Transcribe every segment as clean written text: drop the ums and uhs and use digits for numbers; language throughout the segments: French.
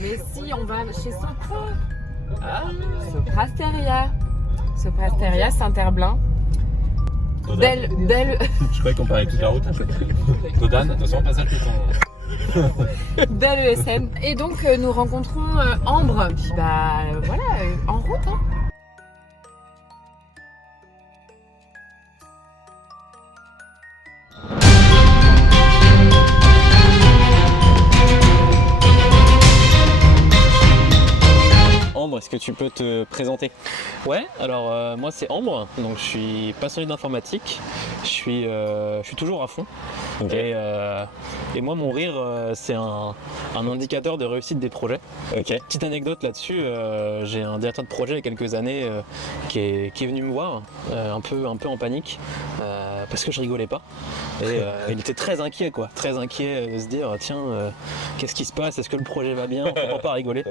Mais si, on va chez Sopra. Soprasteria. Soprasteria Saint-Herblain. Belle. Je croyais qu'on parlait toute la route. Dodane, attention, passage piéton. Belle ESN. Et donc, nous rencontrons Ambre. Puis voilà, en route. Hein. Ambre, est-ce que tu peux te présenter? Ouais, alors moi c'est Ambre, donc je suis passionné d'informatique, je suis toujours à fond. Okay. Et moi mon rire c'est un indicateur de réussite des projets. Okay. Petite anecdote là-dessus, j'ai un directeur de projet il y a quelques années qui est venu me voir un peu en panique parce que je rigolais pas. Et il était très inquiet de se dire tiens qu'est-ce qui se passe, est-ce que le projet va bien, on ne pas rigoler.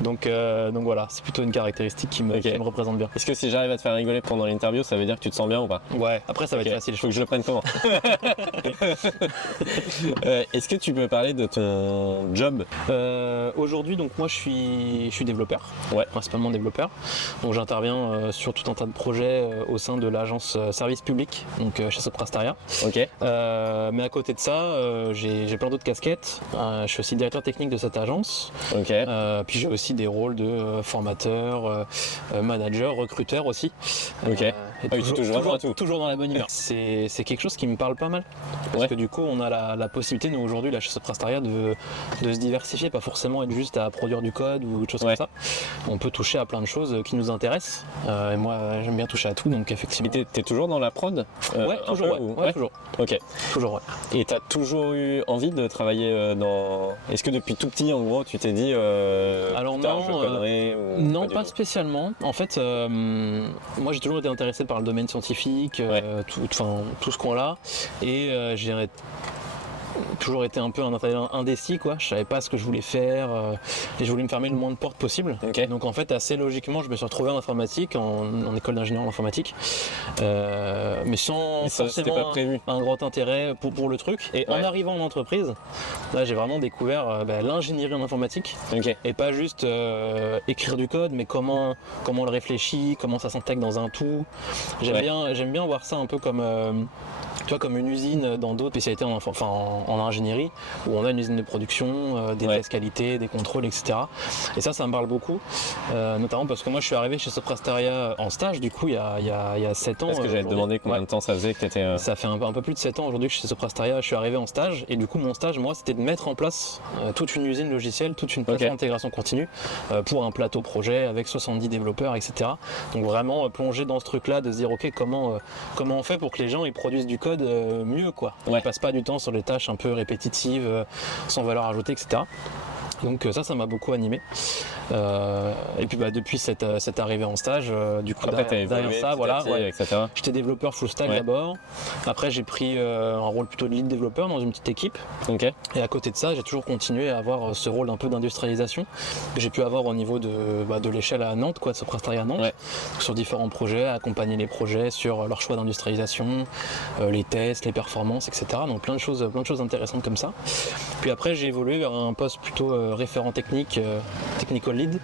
Donc voilà, c'est plutôt une caractéristique qui me représente bien. Est-ce que si j'arrive à te faire rigoler pendant l'interview, ça veut dire que tu te sens bien ou pas? Ouais, après ça va être facile. Il faut que je le prenne comment? Est-ce que tu peux parler de ton job? Aujourd'hui, donc moi je suis développeur, principalement développeur. Donc j'interviens sur tout un tas de projets au sein de l'agence service public, donc chez Soprasteria. Okay. Mais à côté de ça, j'ai plein d'autres casquettes. Je suis aussi directeur technique de cette agence. Okay. Puis j'ai aussi des rôles de formateur, manager, recruteur aussi. Okay. Toujours dans la bonne humeur. C'est quelque chose qui me parle pas mal. Parce que du coup, on a la possibilité, nous aujourd'hui, là chez Soprasteria, de se diversifier, pas forcément être juste à produire du code ou autre chose comme ça. On peut toucher à plein de choses qui nous intéressent. Et moi, j'aime bien toucher à tout, donc effectivement. T'es toujours dans la prod? Ouais, toujours. Toujours. Ok. Toujours, ouais. Et t'as toujours eu envie de travailler dans... Est-ce que depuis tout petit, en gros, tu t'es dit... Alors non, pas spécialement. En fait, moi j'ai toujours été intéressé par le domaine scientifique, tout ce coin-là. Et j'ai toujours été un peu indécis, quoi. Je savais pas ce que je voulais faire et je voulais me fermer le moins de portes possible. Okay. Donc en fait, assez logiquement, je me suis retrouvé en informatique, en école d'ingénieur en informatique, mais sans forcément pas prévu. Un grand intérêt pour le truc. Et en arrivant en entreprise, là j'ai vraiment découvert l'ingénierie en informatique. Okay. Et pas juste écrire du code, mais comment on le réfléchit, comment ça s'intègre dans un tout. J'aime bien voir ça un peu comme... tu vois, comme une usine dans d'autres spécialités en ingénierie, où on a une usine de production, des tests qualité, des contrôles, etc. Et ça me parle beaucoup, notamment parce que moi je suis arrivé chez Soprasteria en stage, du coup il y a 7 ans. Parce que j'allais te demander combien de temps ça faisait que tu étais... Ça fait un peu plus de 7 ans aujourd'hui que chez Soprasteria, je suis arrivé en stage, et du coup mon stage, moi, c'était de mettre en place toute une usine logicielle, toute une plateforme d'intégration continue pour un plateau projet avec 70 développeurs, etc. Donc vraiment plonger dans ce truc-là, de se dire ok, comment on fait pour que les gens ils produisent du code mieux, quoi. On passe pas du temps sur des tâches un peu répétitives, sans valeur ajoutée, etc. Donc ça m'a beaucoup animé. Et puis depuis cette arrivée en stage, du coup derrière ça, voilà, j'étais développeur full stack d'abord. Après j'ai pris un rôle plutôt de lead développeur dans une petite équipe. Et à côté de ça, j'ai toujours continué à avoir ce rôle un peu d'industrialisation que j'ai pu avoir au niveau de l'échelle à Nantes, quoi, de Soprasteria à Nantes, sur différents projets, accompagner les projets sur leur choix d'industrialisation, les tests, les performances, etc. Donc plein de choses intéressantes comme ça. Puis après j'ai évolué vers un poste plutôt référent technique, technical lead,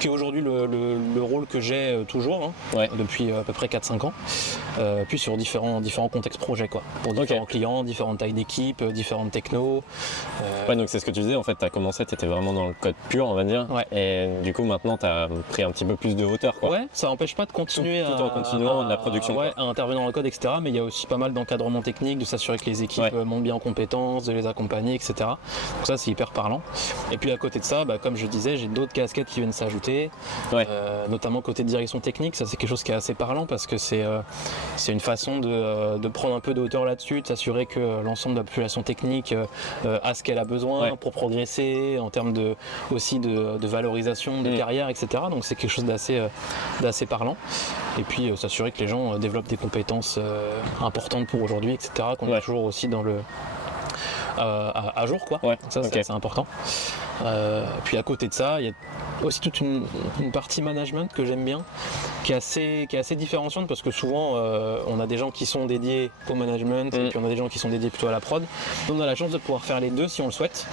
qui est aujourd'hui le rôle que j'ai toujours, depuis à peu près 4-5 ans, puis sur différents contextes projets, quoi, pour différents clients, différentes tailles d'équipe, différentes technos. Donc c'est ce que tu disais, en fait, tu as commencé, tu étais vraiment dans le code pur, on va dire, et du coup maintenant tu as pris un petit peu plus de hauteur, quoi. Ouais, ça n'empêche pas de continuer tout en continuant la production, à intervenir dans le code, etc. Mais il y a aussi pas mal d'encadrement technique, de s'assurer que les équipes montent bien en compétences, de les accompagner, etc. Donc ça c'est hyper parlant. Et puis à côté de ça, comme je disais, j'ai d'autres casquettes qui viennent s'ajouter, notamment côté direction technique. Ça c'est quelque chose qui est assez parlant parce que c'est une façon de prendre un peu de hauteur là-dessus, de s'assurer que l'ensemble de la population technique a ce qu'elle a besoin pour progresser en termes aussi de valorisation de carrière, etc. Donc c'est quelque chose d'assez parlant. Et puis s'assurer que les gens développent des compétences importantes pour aujourd'hui, etc. Qu'on est toujours aussi dans le à jour, quoi. Ça c'est assez important. Puis à côté de ça, il y a aussi toute une partie management que j'aime bien, qui est assez différenciante parce que souvent on a des gens qui sont dédiés au management et puis on a des gens qui sont dédiés plutôt à la prod. Donc on a la chance de pouvoir faire les deux si on le souhaite.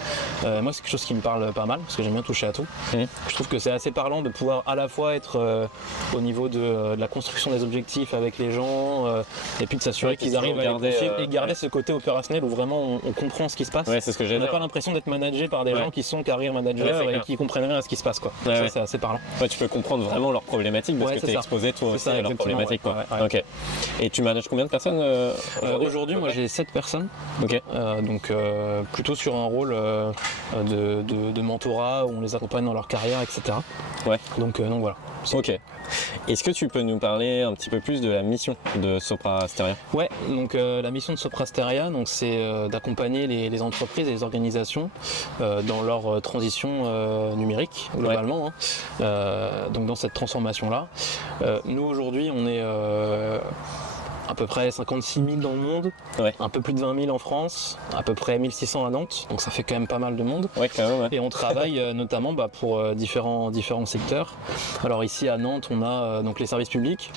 Moi c'est quelque chose qui me parle pas mal parce que j'aime bien toucher à tout. Je trouve que c'est assez parlant de pouvoir à la fois être au niveau de la construction des objectifs avec les gens et puis de s'assurer qu'ils arrivent à les poursuivre et garder ce côté opérationnel où vraiment on comprend ce qui se passe. Ouais, c'est ce que j'ai On n'a pas l'impression d'être managé par des gens qui sont career managers et qui comprennent rien à ce qui se passe quoi. Ça c'est assez parlant. Ouais, tu peux comprendre vraiment leurs problématiques parce que tu es exposé toi aussi à leurs problématiques. Quoi. Ok. Et tu manages combien de personnes aujourd'hui moi j'ai 7 personnes. Ok. Donc plutôt sur un rôle de mentorat où on les accompagne dans leur carrière, etc. Ouais. Donc voilà. Ok. Est-ce que tu peux nous parler un petit peu plus de la mission de Sopra Steria? Ouais, donc la mission de Sopra Steria, donc, c'est d'accompagner les entreprises et les organisations dans leur transition numérique, globalement. Donc dans cette transformation-là. Nous aujourd'hui, on est à peu près 56 000 dans le monde, un peu plus de 20 000 en France, à peu près 1600 à Nantes, donc ça fait quand même pas mal de monde. Ouais, quand même, ouais. Et on travaille notamment pour différents secteurs. Alors ici à Nantes, on a donc les services publics,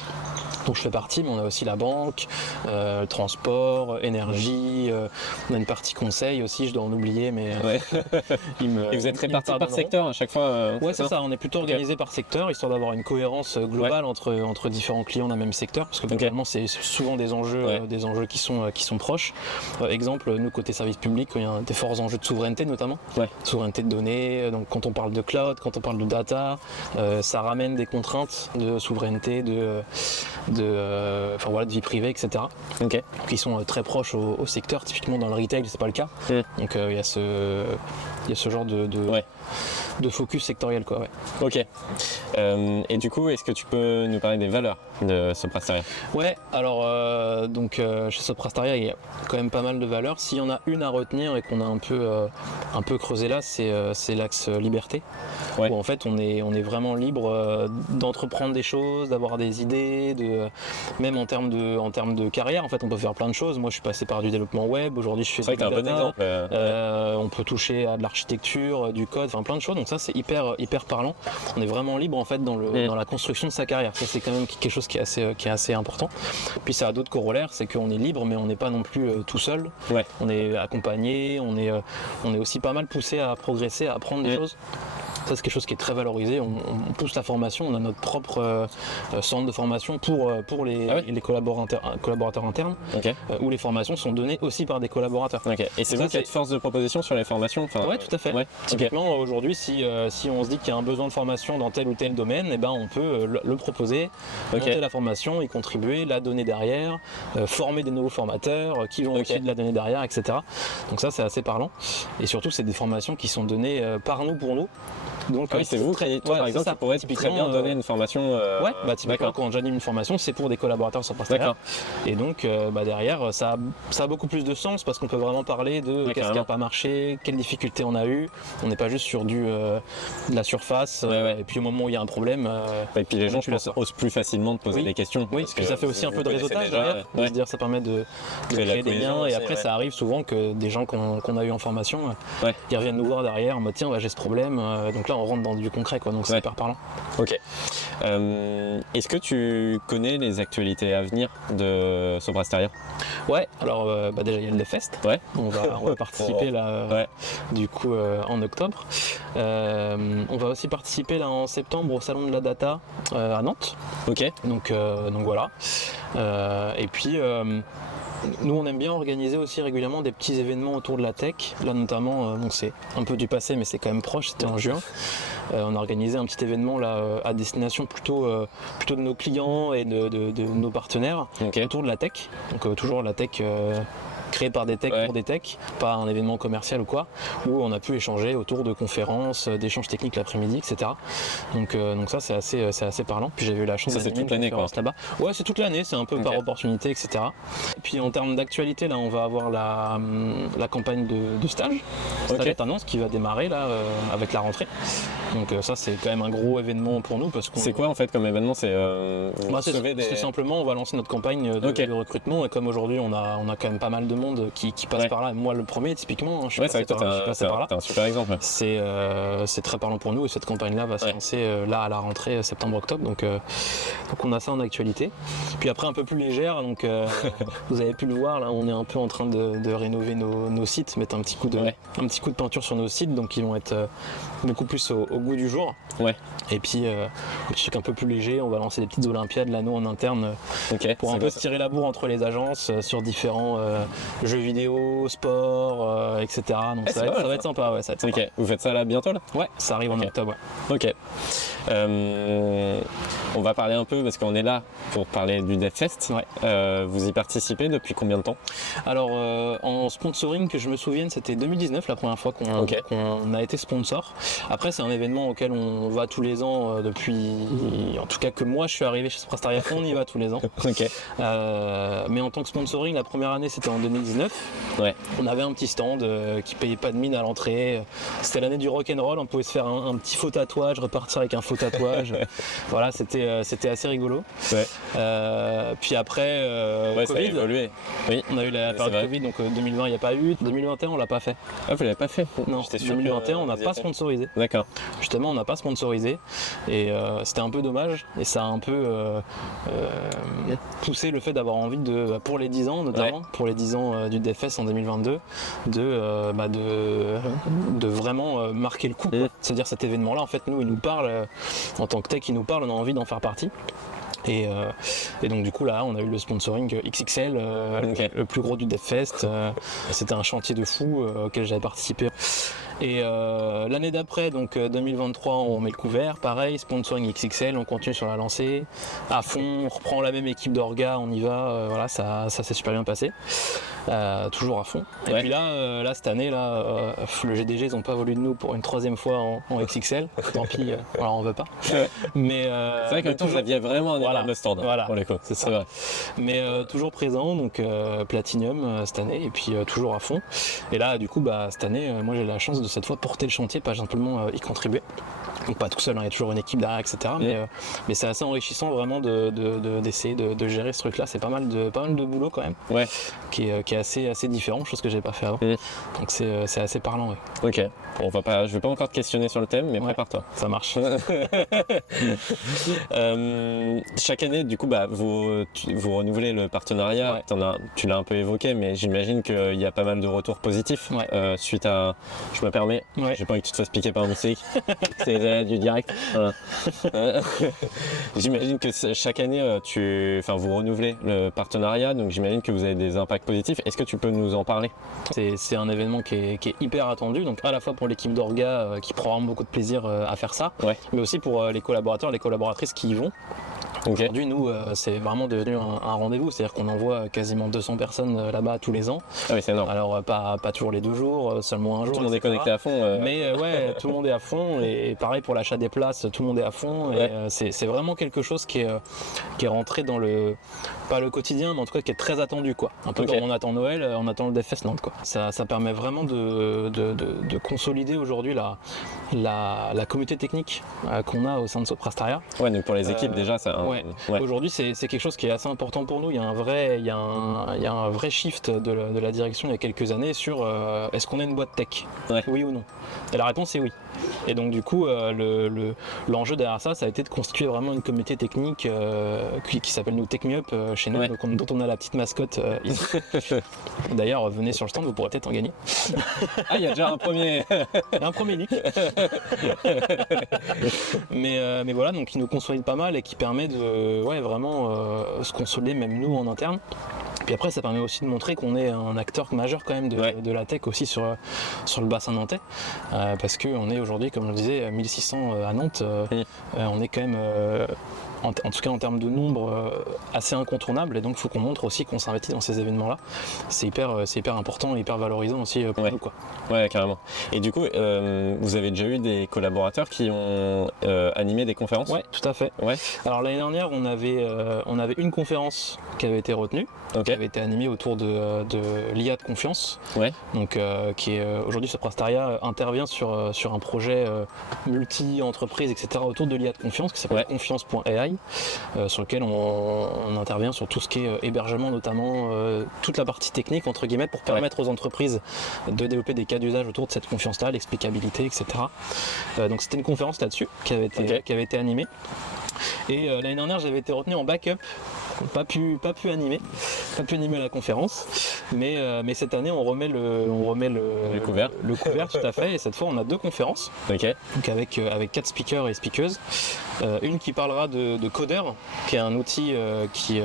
dont je fais partie, mais on a aussi la banque, le transport, énergie, on a une partie conseil aussi, je dois en oublier, mais et vous êtes répartis par secteur à chaque fois Ouais, c'est ça, on est plutôt organisé par secteur, histoire d'avoir une cohérence globale entre différents clients d'un même secteur, parce que globalement c'est souvent des enjeux qui sont proches. Exemple, nous côté service public, il y a des forts enjeux de souveraineté notamment, souveraineté de données, donc quand on parle de cloud, quand on parle de data, ça ramène des contraintes de souveraineté, de vie privée, etc. Qui sont très proches au secteur. Typiquement dans le retail, c'est pas le cas. Donc il y a ce genre de focus sectoriel, quoi. Ok. Et du coup, est-ce que tu peux nous parler des valeurs de Sopra Steria? Ouais. Alors chez Sopra Steria, il y a quand même pas mal de valeurs. S'il y en a une à retenir et qu'on a un peu creusé là, c'est l'axe liberté. Où en fait on est vraiment libre d'entreprendre des choses, d'avoir des idées, même en termes de carrière. En fait, on peut faire plein de choses. Moi, je suis passé par du développement web. Aujourd'hui, je fais du data. C'est un bon exemple. On peut toucher à de l'architecture, du code, enfin plein de choses. Donc ça, c'est hyper parlant. On est vraiment libre en fait dans la construction de sa carrière. Ça, c'est quand même quelque chose qui est assez important. Puis ça a d'autres corollaires, c'est qu'on est libre, mais on n'est pas non plus tout seul. On est accompagné. On est aussi pas mal poussé à progresser, à apprendre des choses. Ça, c'est quelque chose qui est très valorisé. On pousse la formation, on a notre propre centre de formation pour les collaborateurs internes, où les formations sont données aussi par des collaborateurs. Et c'est vous qui êtes force de proposition sur les formations? Oui, tout à fait. Typiquement, aujourd'hui, si on se dit qu'il y a un besoin de formation dans tel ou tel domaine, eh ben, on peut le proposer, monter la formation, y contribuer, la donner derrière, former des nouveaux formateurs qui vont aussi de la donner derrière, etc. Donc ça, c'est assez parlant. Et surtout, c'est des formations qui sont données par nous, pour nous. Donc c'est vous qui, par exemple, ça pourrait très bien donner une formation. Typiquement, quand j'anime une formation, c'est pour des collaborateurs sur Steria. Et donc derrière, ça a beaucoup plus de sens parce qu'on peut vraiment parler de qu'est-ce qui n'a pas marché, quelles difficultés on a eu. On n'est pas juste sur de la surface. Et puis au moment où il y a un problème. Et puis les gens, je pense, osent plus facilement de poser des questions. Oui, parce que ça fait aussi un peu de réseautage derrière. C'est-à-dire, ça permet de créer des liens. Et après, ça arrive souvent que des gens qu'on a eu en formation, ils reviennent nous voir derrière en mode tiens, j'ai ce problème. Donc là, on rentre dans du concret, quoi, donc c'est hyper parlant. Ok. Est-ce que tu connais les actualités à venir de Sopra Steria? Ouais, alors déjà il y a le DevFest. On va participer là, du coup en octobre. On va aussi participer là en septembre au salon de la data à Nantes. Donc voilà. Et puis nous, on aime bien organiser aussi régulièrement des petits événements autour de la tech. Là, notamment, c'est un peu du passé, mais c'est quand même proche, c'était en juin. On a organisé un petit événement là, à destination plutôt de nos clients et de nos partenaires autour de la tech. Donc toujours la tech créé par des techs pour des techs, pas un événement commercial ou quoi, où on a pu échanger autour de conférences, d'échanges techniques l'après-midi, etc. Donc ça, c'est assez parlant. Puis j'avais eu la chance d'animer toute l'année, quoi. Là-bas. Ouais, c'est toute l'année, c'est un peu par opportunité, etc. Et puis en termes d'actualité, là, on va avoir la campagne de stage Annonce qui va démarrer là avec la rentrée. Donc ça, c'est quand même un gros événement pour nous parce qu'on. C'est quoi en fait comme événement? C'est simplement, on va lancer notre campagne de recrutement et comme aujourd'hui, on a quand même pas mal de de monde qui passe par là. Moi, le premier, typiquement, je suis passé par là. C'est un super exemple. C'est très parlant pour nous et cette campagne-là va se lancer là à la rentrée septembre-octobre. Donc on a ça en actualité. Puis après, un peu plus légère, donc vous avez pu le voir, là, on est un peu en train de rénover nos sites, mettre un petit coup de peinture sur nos sites, donc ils vont être beaucoup plus au goût du jour. Ouais. Et puis, petit truc un peu plus léger, on va lancer des petites Olympiades là, nous en interne, pour un peu se tirer la bourre entre les agences sur différents jeux vidéo, sport, etc. Donc ça va être sympa. Ouais, ça va être sympa. Ok, vous faites ça là bientôt là? Ouais, ça arrive en octobre. Ouais. Ok. On va parler un peu, parce qu'on est là pour parler du DevFest. Ouais. Vous y participez depuis combien de temps? Alors en sponsoring, que je me souvienne, c'était 2019 la première fois qu'on a été sponsor. Après, c'est un événement auquel on va tous les ans depuis, en tout cas que moi je suis arrivé chez Soprasteria, on y va tous les ans. Ok. Mais en tant que sponsoring, la première année c'était en 2019. Ouais. On avait un petit stand qui payait pas de mine à l'entrée. C'était l'année du rock'n'roll, on pouvait se faire un petit faux tatouage, repartir avec un faux tatouage. Voilà, c'était assez rigolo. Ouais. Puis après, ouais, Covid, ça a évolué. Oui. On a eu la période Covid, donc 2020 il n'y a pas eu. 2021 on l'a pas fait. Ah, vous l'avez pas fait? Non, 2021 on n'a pas sponsorisé. D'accord. Justement, on n'a pas sponsorisé et c'était un peu dommage et ça a un peu poussé le fait d'avoir envie de, pour les 10 ans notamment, pour les 10 ans du DevFest en 2022, de vraiment marquer le coup. C'est-à-dire cet événement-là, en fait, nous, il nous parle, en tant que tech, il nous parle, on a envie d'en faire partie. Et donc du coup là on a eu le sponsoring XXL, le plus gros du DevFest. C'était un chantier de fou auquel j'avais participé. Et l'année d'après, donc 2023, on met le couvert, pareil, sponsoring XXL, on continue sur la lancée, à fond, on reprend la même équipe d'orga, on y va, voilà, ça s'est super bien passé, toujours à fond. Et puis là, cette année, là, le GDG, ils n'ont pas voulu de nous pour une troisième fois en XXL, tant pis, voilà, on veut pas. Mais c'est vrai que toujours, vous aviez vraiment un énorme stand, pour les coups. C'est ça. Vrai. Mais toujours présent, donc Platinum cette année, et puis toujours à fond. Et là, du coup, cette année, moi j'ai la chance de cette fois porter le chantier, pas simplement y contribuer. Donc pas tout seul, il y a toujours une équipe derrière, etc. Mais c'est assez enrichissant vraiment d'essayer de gérer ce truc-là. C'est pas mal de boulot quand même, qui est assez différent, chose que j'ai pas fait avant. Donc c'est assez parlant. Ouais. Ok, je vais pas encore te questionner sur le thème, mais prépare-toi. Ça marche. Chaque année, du coup, vous renouvelez le partenariat. Tu l'as un peu évoqué, mais j'imagine qu'il y a pas mal de retours positifs suite à. Je me permets, j'ai pas envie que tu te fasses piquer par un moustique. C'est du direct. Voilà. J'imagine que chaque année, vous renouvelez le partenariat, donc j'imagine que vous avez des impacts positifs. Est-ce que tu peux nous en parler? C'est un événement qui est hyper attendu, donc à la fois pour l'équipe d'orga qui prend vraiment beaucoup de plaisir à faire ça, mais aussi pour les collaborateurs, les collaboratrices qui y vont. Aujourd'hui, nous, c'est vraiment devenu un rendez-vous, c'est-à-dire qu'on envoie quasiment 200 personnes là-bas tous les ans. Ah oui, c'est énorme. Alors, pas toujours les 2 jours, seulement un jour. Tout le monde est connecté à fond. Mais tout le monde est à fond, et pareil pour l'achat des places, tout le monde est à fond. Et c'est vraiment quelque chose qui est rentré dans pas le quotidien, mais en tout cas qui est très attendu, quoi. Un peu comme on attend Noël, on attend le DevFest Nantes, quoi. Ça permet vraiment de consolider aujourd'hui la communauté technique qu'on a au sein de Soprasteria. Ouais, donc pour les équipes déjà, ça. Aujourd'hui, c'est quelque chose qui est assez important pour nous. Il y a un vrai shift de la direction il y a quelques années sur est-ce qu'on est une boîte tech, oui ou non. Et la réponse est oui. Et donc du coup, l'enjeu derrière ça a été de constituer vraiment une communauté technique qui s'appelle nous Tech Me Up chez nous, dont on a la petite mascotte ici. D'ailleurs, venez sur le stand, vous pourrez peut-être en gagner. Ah, il y a déjà un premier leak. Mais voilà, donc il nous consolide pas mal et qui permet de vraiment se consolider même nous en interne. Puis après, ça permet aussi de montrer qu'on est un acteur majeur quand même de la tech aussi sur le bassin nantais, parce qu'on est aujourd'hui, comme je le disais, 1600 à Nantes. On est quand même, en tout cas en termes de nombre, assez incontournable, et donc il faut qu'on montre aussi qu'on s'investit dans ces événements-là. C'est hyper important et hyper valorisant aussi pour nous, quoi. Ouais, carrément. Et du coup, vous avez déjà eu des collaborateurs qui ont animé des conférences? Ouais, tout à fait. Ouais. Alors l'année dernière, on avait une conférence qui avait été retenue, qui avait été animée autour de l'IA de confiance. Donc qui est aujourd'hui Soprasteria intervient sur un projet multi-entreprise, etc. autour de l'IA de confiance qui s'appelle confiance.ai. travaille, sur lequel on intervient sur tout ce qui est hébergement, notamment toute la partie technique entre guillemets, pour permettre aux entreprises de développer des cas d'usage autour de cette confiance-là, l'explicabilité, etc. Donc c'était une conférence là-dessus qui avait été animée. Et l'année dernière, j'avais été retenu en backup, pas pu animer la conférence, mais cette année on remet le couvert tout à fait, et cette fois on a 2 conférences, donc avec 4 speakers et speakeuses, une qui parlera de Coder, qui est un outil qui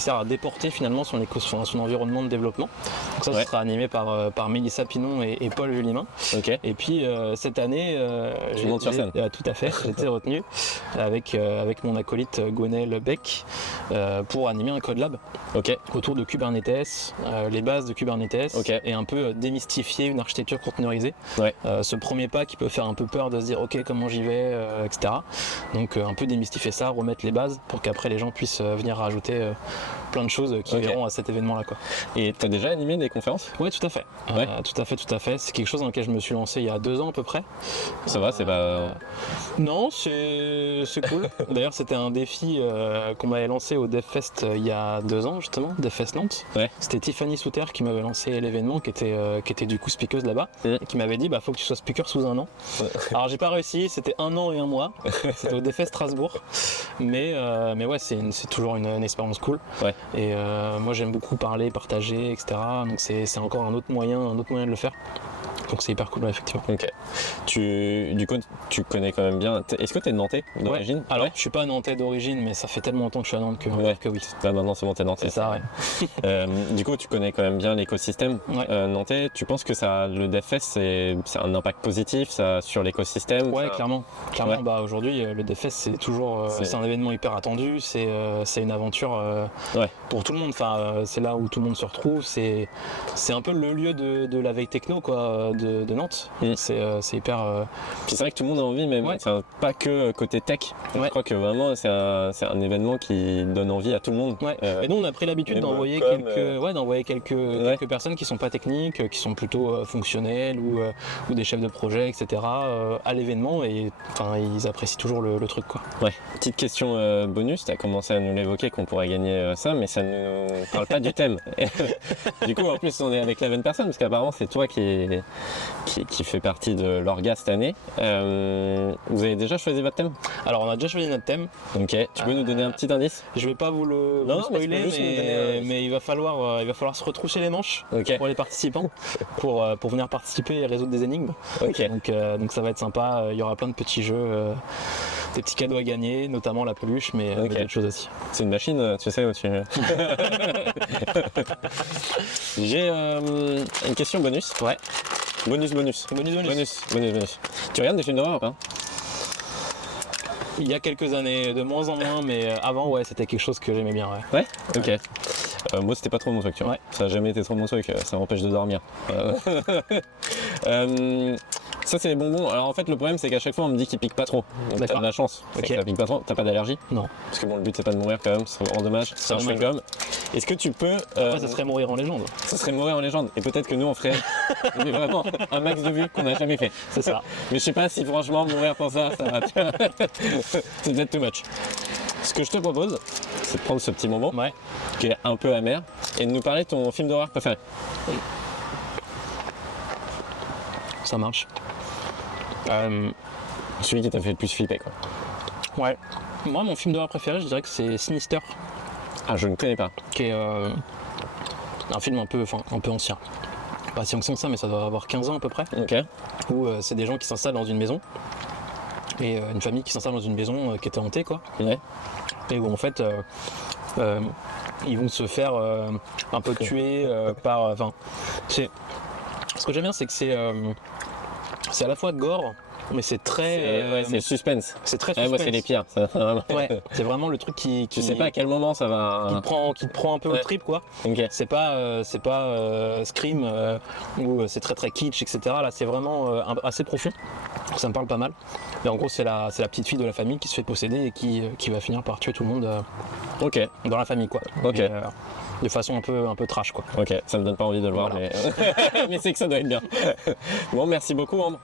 sert à déporter finalement son environnement de développement. Donc ça sera animé par Mélissa Pinon et Paul Julimin. Et puis cette année, tout à fait, j'ai été retenu avec mon acolyte Gwenaël Beck pour animer un Code Lab autour de Kubernetes, les bases de Kubernetes, et un peu démystifier une architecture containerisée. Ce premier pas qui peut faire un peu peur de se dire ok, comment j'y vais, etc. Donc un peu démystifier ça, remettre les bases pour qu'après les gens puissent venir rajouter plein de choses qui verront à cet événement là quoi. Et tu as déjà animé des conférences? Oui, tout à fait. Tout à fait. C'est quelque chose dans lequel je me suis lancé il y a 2 ans à peu près. Ça va, c'est pas... Non, c'est cool. D'ailleurs c'était un défi qu'on m'avait lancé au DevFest il y a 2 ans justement, DevFest Nantes. C'était Tiffany Souter qui m'avait lancé l'événement, qui était du coup speakeuse là-bas, et qui m'avait dit faut que tu sois speaker sous 1 an. Alors j'ai pas réussi, c'était 1 an et 1 mois. C'était au DevFest Strasbourg. Mais ouais, c'est toujours une expérience cool. Et moi j'aime beaucoup parler, partager, etc. Donc c'est encore un autre moyen de le faire. Donc c'est hyper cool, effectivement. Du coup, tu connais quand même bien. Est-ce que tu es Nantais d'origine? Alors, je suis pas Nantais d'origine, mais ça fait tellement longtemps que je suis à Nantes que oui. Maintenant, c'est bon, t'es Nantais. C'est ça, du coup, tu connais quand même bien l'écosystème nantais. Tu penses que le DevFest, c'est un impact positif sur l'écosystème? Clairement. Aujourd'hui, le DevFest, c'est toujours c'est un événement hyper attendu. C'est une aventure pour tout le monde. Enfin, c'est là où tout le monde se retrouve. C'est un peu le lieu de la veille techno, quoi. De Nantes. C'est hyper. Puis c'est vrai que tout le monde a envie, même. Pas que côté tech. Je crois que vraiment c'est un événement qui donne envie à tout le monde. Et nous on a pris l'habitude d'envoyer quelques personnes qui sont pas techniques, qui sont plutôt fonctionnelles ou des chefs de projet, etc. À l'événement, et ils apprécient toujours le truc, quoi. Petite question bonus, tu as commencé à nous l'évoquer qu'on pourrait gagner ça, mais ça ne nous parle pas du thème. Du coup, en plus, on est avec la bonne personne, parce qu'apparemment c'est toi qui fait partie de l'Orga cette année. Vous avez déjà choisi votre thème? Alors on a déjà choisi notre thème. Tu peux nous donner un petit indice? Je vais pas vous le spoiler, mais il va falloir se retrousser les manches pour les participants pour venir participer et résoudre des énigmes. Donc ça va être sympa, il y aura plein de petits jeux, des petits cadeaux à gagner, notamment la peluche, mais d'autres choses aussi. C'est une machine, tu sais, au-dessus. J'ai une question bonus. Bonus. Tu regardes des films d'horreur ou pas? Il y a quelques années, de moins en moins, mais avant, c'était quelque chose que j'aimais bien. Moi, c'était pas trop mon truc, tu vois. Ça a jamais été trop mon truc, ça m'empêche de dormir. Ça, c'est les bonbons. Alors en fait, le problème, c'est qu'à chaque fois, on me dit qu'ils piquent pas trop. Donc t'as de la chance. Ça pique pas trop. T'as pas d'allergie? Non. Parce que bon, le but, c'est pas de mourir quand même, c'est vraiment dommage. C'est un chewing-gum. Est-ce que tu peux. Ça serait mourir en légende. Ça serait mourir en légende. Et peut-être que nous, on ferait mais vraiment un max de vues qu'on n'a jamais fait. C'est ça. Mais je sais pas si franchement, mourir pour ça va. C'est peut-être too much. Ce que je te propose, c'est de prendre ce petit moment qui est un peu amer et de nous parler de ton film d'horreur préféré. Ça marche. Celui qui t'a fait le plus flipper, quoi. Moi, mon film d'horreur préféré, je dirais que c'est Sinister. Ah, je ne connais pas. Qui est un film un peu ancien. Pas si ancien que ça, mais ça doit avoir 15 ans à peu près. Où c'est des gens qui s'installent dans une maison. Et une famille qui s'installe dans une maison qui était hantée, quoi. Et où en fait ils vont se faire un peu tuer par. Ce que j'aime bien, c'est que c'est à la fois gore, mais c'est très. C'est suspense. C'est très suspense. Moi, c'est les pires. C'est vraiment le truc qui. Tu sais pas à quel moment ça va. Qui te prend un peu au trip, quoi. C'est pas Scream où c'est très très kitsch, etc. Là, c'est vraiment assez profond. Donc, ça me parle pas mal. Et en gros, c'est la petite fille de la famille qui se fait posséder et qui va finir par tuer tout le monde. Dans la famille, quoi. De façon un peu trash, quoi. Ça me donne pas envie de le voir, mais c'est que ça doit être bien. Bon, merci beaucoup, Ambre.